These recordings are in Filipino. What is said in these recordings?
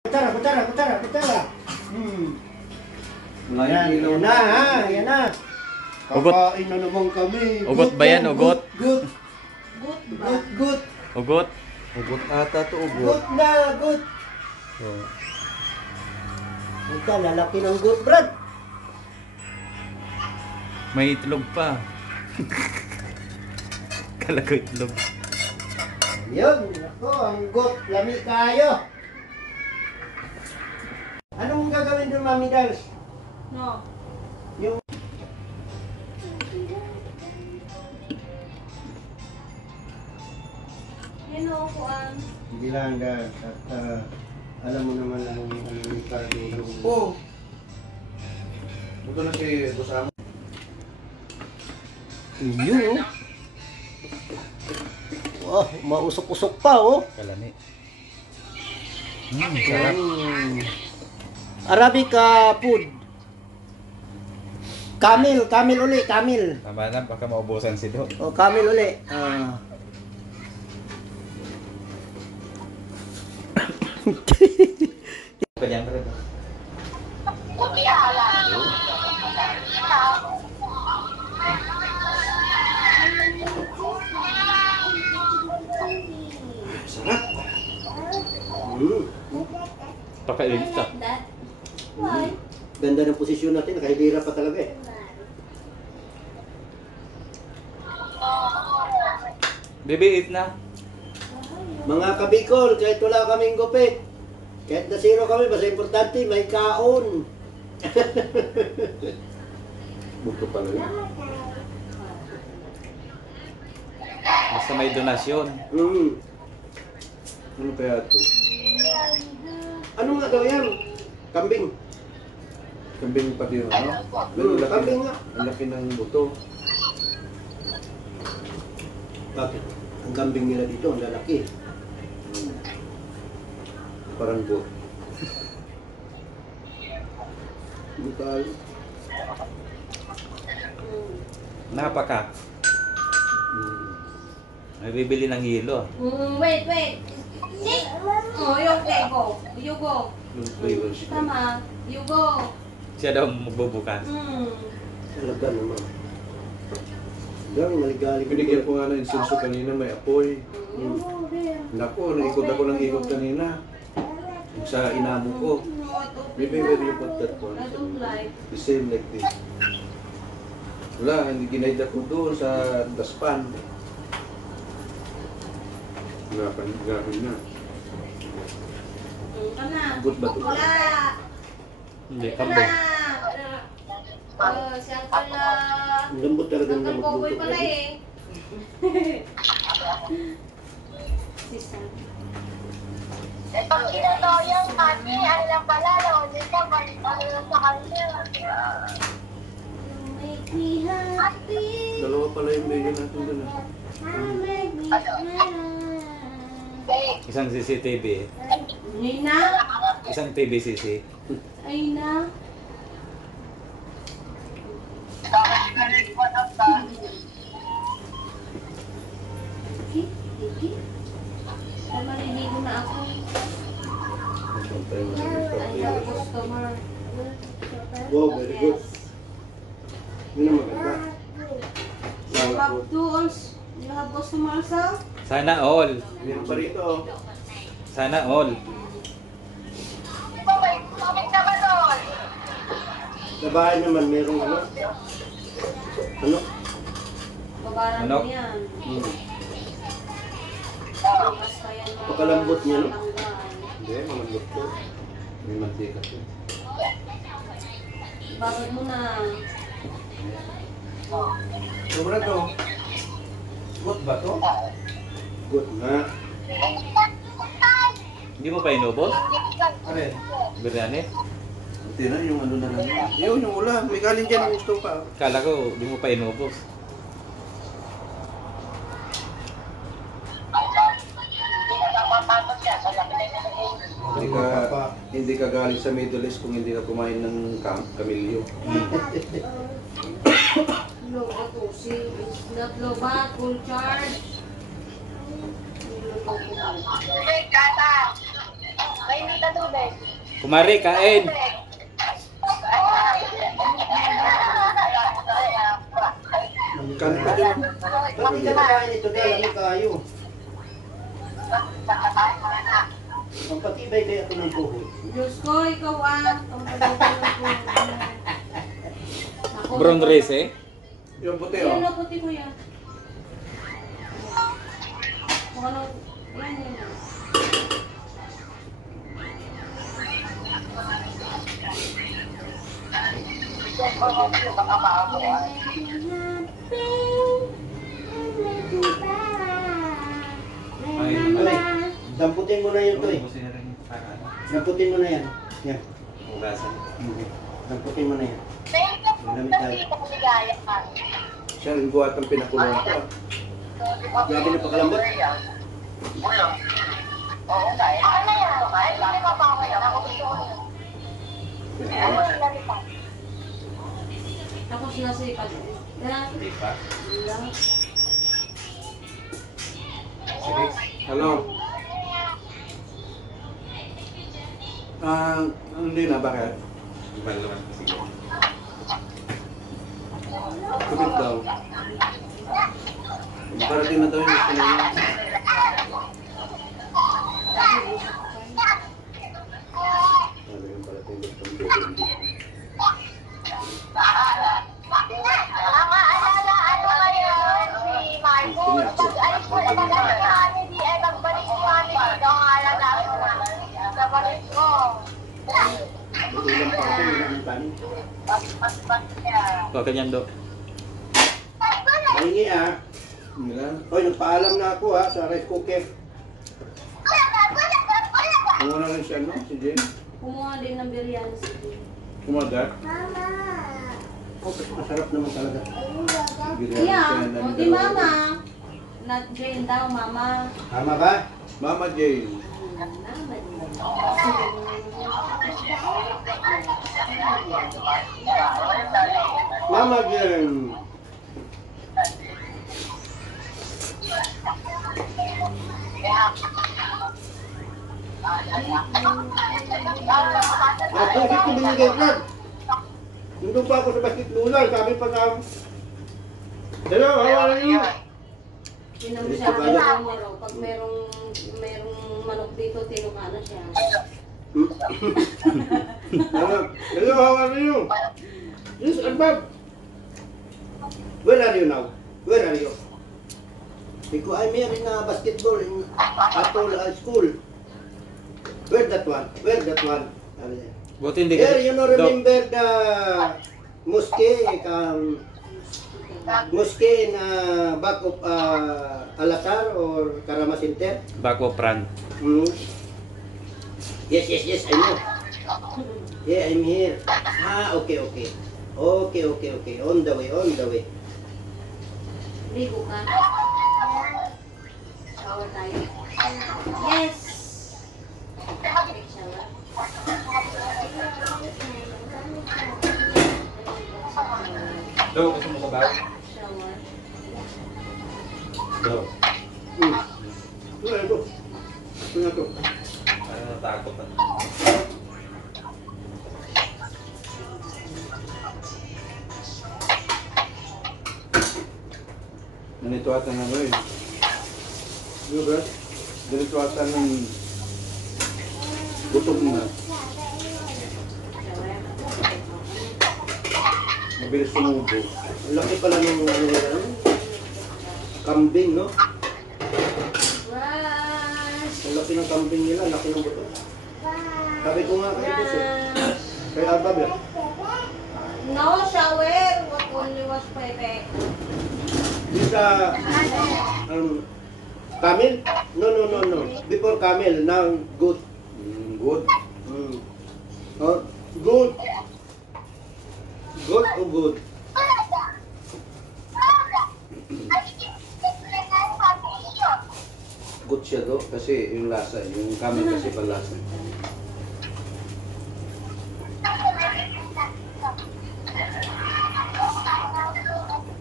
Kutsara. Yan na, ha? Yan na. Ugot. Kakain na naman kami. Ugot ba yan? Ugot? Gut. Ugot. Ugot ata to, ugot. Gut na, gut. Oh. Ika, lalaki ng gut, Brad. May itlog pa. Kala ko itlog. Yun, ako, ang gut. Lami kayo. Anong gagawin doon, Mami Dals? No. Yung... Yan o, kuan. Hindi lang, Dals. At alam mo naman ang ano ni Carlo yung... Oh! Ito na si Busamo. Yun, oh. Wow, mausok-usok pa, oh. Kalani. Sarap. Arabica food. Camel uli, camel. Tama na, baka maubusan si Do. O, camel uli. Kanyang rin. Sarap! Pakailis ka. That? Why? Ganda ng posisyon natin, nakahilira pa talaga eh. Baby, eat na. Mga kabikol, kahit wala kaming gupit, kahit na zero kami, basta importante, may kaon. Buto pala yun. Basta may donasyon. Ano kaya ito? Ano nga daw yan? Kambing. Kambing pati yun, ano? Pero laki, Kambing nga. ang laki ng buto. Bakit? Ang kambing nila dito, ang lalaki. Parang buto. Hindi tayo. Napaka. May bibili ng hilo. Wait. Sit! Oh, you go. Yung flavor siya. Tama. You go. Siya daw magbubukas. Talaga naman. Dami maligalig. Binigyan ko nga ng insenso kanina, may apoy. You go there. Naku, naikot ako ng ikot kanina. Sa inamo ko. No, I don't Maybe where you put that one? I don't like. The same like this. Wala, hindi ginaid ako doon sa daspan. Grabe na. Kana. Good ba ito? Wala. Hindi, Kana. kambing. Siyang pala. Ang lambot talaga ng Ang cowboy magluto. pala eh. Sisan. Pag ginagawa yung kami, alam pala, nakulit ka, balik sa kanya. Make me happy. Dalawa pala yung medyo natin doon. Make me smile. Isang CCTV. Ay na. Isang TVCC. Ay na. Sige. Ay, maliligo na ako. I have customer. Wow, very good. Yun ang maganda. You have tools. You have customer also? Sana all. Meron pa rito. Sana all. Sa bahay naman, merong ano? Ano? Babaran Manok. mo yan. Basta yan mga Pakalambot niya, no? tanggal. Hindi, mamanlot ko. May mantika ko. Bakit mo na? Sobra to. Good ba to? Good nga. Hindi mo pa inubos? Are, Biryani? buti na yung ano na lang. Yun, yung ulam. May galing dyan, gusto pa. Kala ko, hindi mo pa inubos. Hindi ka galing sa Middle East kung hindi ka kumain ng kamilyo. Low ako. See, it's not low back, full charge. Kainita tubig. Kumari, kain. Kanta din. Pati ka na kain ito dahil lamig kayo. Ang patibay kaya ito ng buhok. Diyos ko, ikaw ah. Ang pagkakas ko. Ako, Brown rice eh. Yung puti Yan oh. na puti ko yan. Kung ano, yan yan. Ay, Ay, damputin mo na yun to eh. Damputin mo na yan. Yan. Damputin mo na yan. Siya rin buhat ang pinakulong ko. Grabe na pakalambot. Tapos nasipag. Yan. Lang. Hello? Hindi na, bakit? Kapit daw. Parating na daw yung gusto niya. Ano yung parating gusto niya? Ang maalala, ano ngayon, si Marco, pag alis ko sa balat na hindi ay magbalik si Mami dito ang alagaan ko na. Sa balik ko. Ulam pa ako, wala ng kanin. Huwag ganyan do. Mahingi ah. Hindi lang. Hoy, nagpaalam na ako ha sa rice cooker. Kumuha na rin siya, no? Si Jen? Kumuha din ng biryani si Jim. Kumagat? Oh, masarap naman talaga. Yeah, o di mama. Not Jane daw, mama. Tama ba? Mama Jane. Mama Jen. At bakit ko binigay vlog? Nandun pa ako sa basketbulan, sabi pa nga, hello, how are you? Yun ang siya, pag merong manok dito, tinukana siya. Hello, how are you? Yes, Albab. Where are you now? Where are you? Because I'm here in basketball in Atol School. Where that one? Where that one? Sabi niya. Buti hindi Here, you know, Dok, remember the mosque, mosque in back of Al-Azhar or Karama Center? back of front. Hmm. Yes, yes, yes, I know. Yeah, I'm here. Ah, okay, okay. Okay, okay, okay. On the way, on the way. Ligo ka. Shower tayo. Yes! Take shower. Do, gusto mo sabaw? Shower. Do. Hmm. Ano ito? Ano ito? Ano natakot ah. Ganito ata ng ano eh. Ano ba? Ganito ata ng gutom na. Mabilis sumubo. Ang laki pala ng ano nila, no? Kambing, no? Brush! Ang laki ng kambing nila, ang laki ng buto. Sabi ko nga kay Boss eh. Kay Albab eh. No shower! What only was pepe? Di sa camel? No, no, no, no. Before camel, now goat. Good. Mm. Oh, good. Good o good? Good siya do kasi yung lasa, yung camel kasi palasa.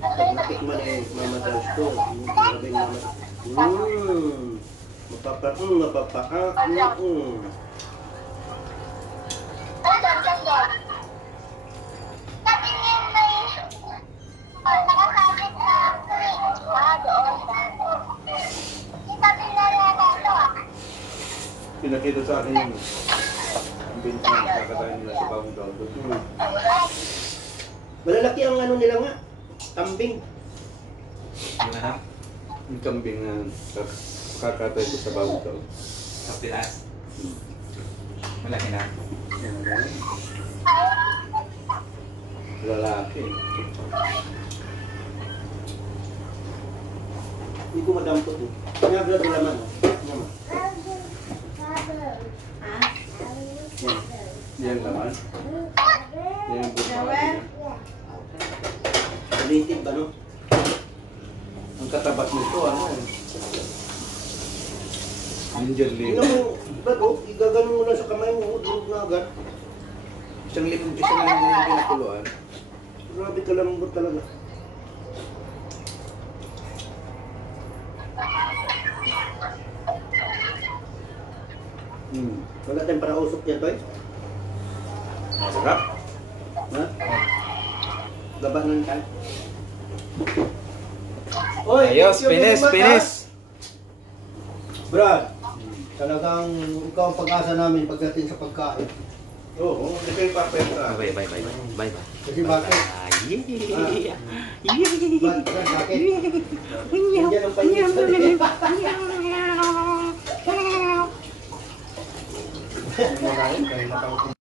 Pag natikman eh, Mama Dance ko. Grabe Mama. Mapapa. nakita sa akin yung bintang kakatayin nila sa bagong taon. Malalaki ang ano nila nga. Kambing. Yung ano? Yung kambing na kakatay ko sa bagong taon. Sa Pinas. Malaki na. Lalaki. Hindi ko madampot eh. Kaya brad laman. Naman. Yan naman. Yan ang buhay. Native ba no? Ang katapat nito, ano eh. Angel Tingnan Lily. mo, brad oh, igaganon mo lang sa kamay mo, durog na agad. Isang linggo yung pinakuluan. Grabe ka lambot talaga. Wala tayong para usok yan, Toy? Sarap. Ha? Gabanan ka? Oy, Ayos, thank you very finish, much, finish. ha? Brad, talagang ikaw ang pag-asa namin pagdating sa pagkain. Oo, hindi kayo papenta. Bye, bye, bye, bye. Bye, bye. Kasi bakit? Yeah. Brad, bakit? Nandiyan ang pahingi. Ano na yun? Kaya nakaupo.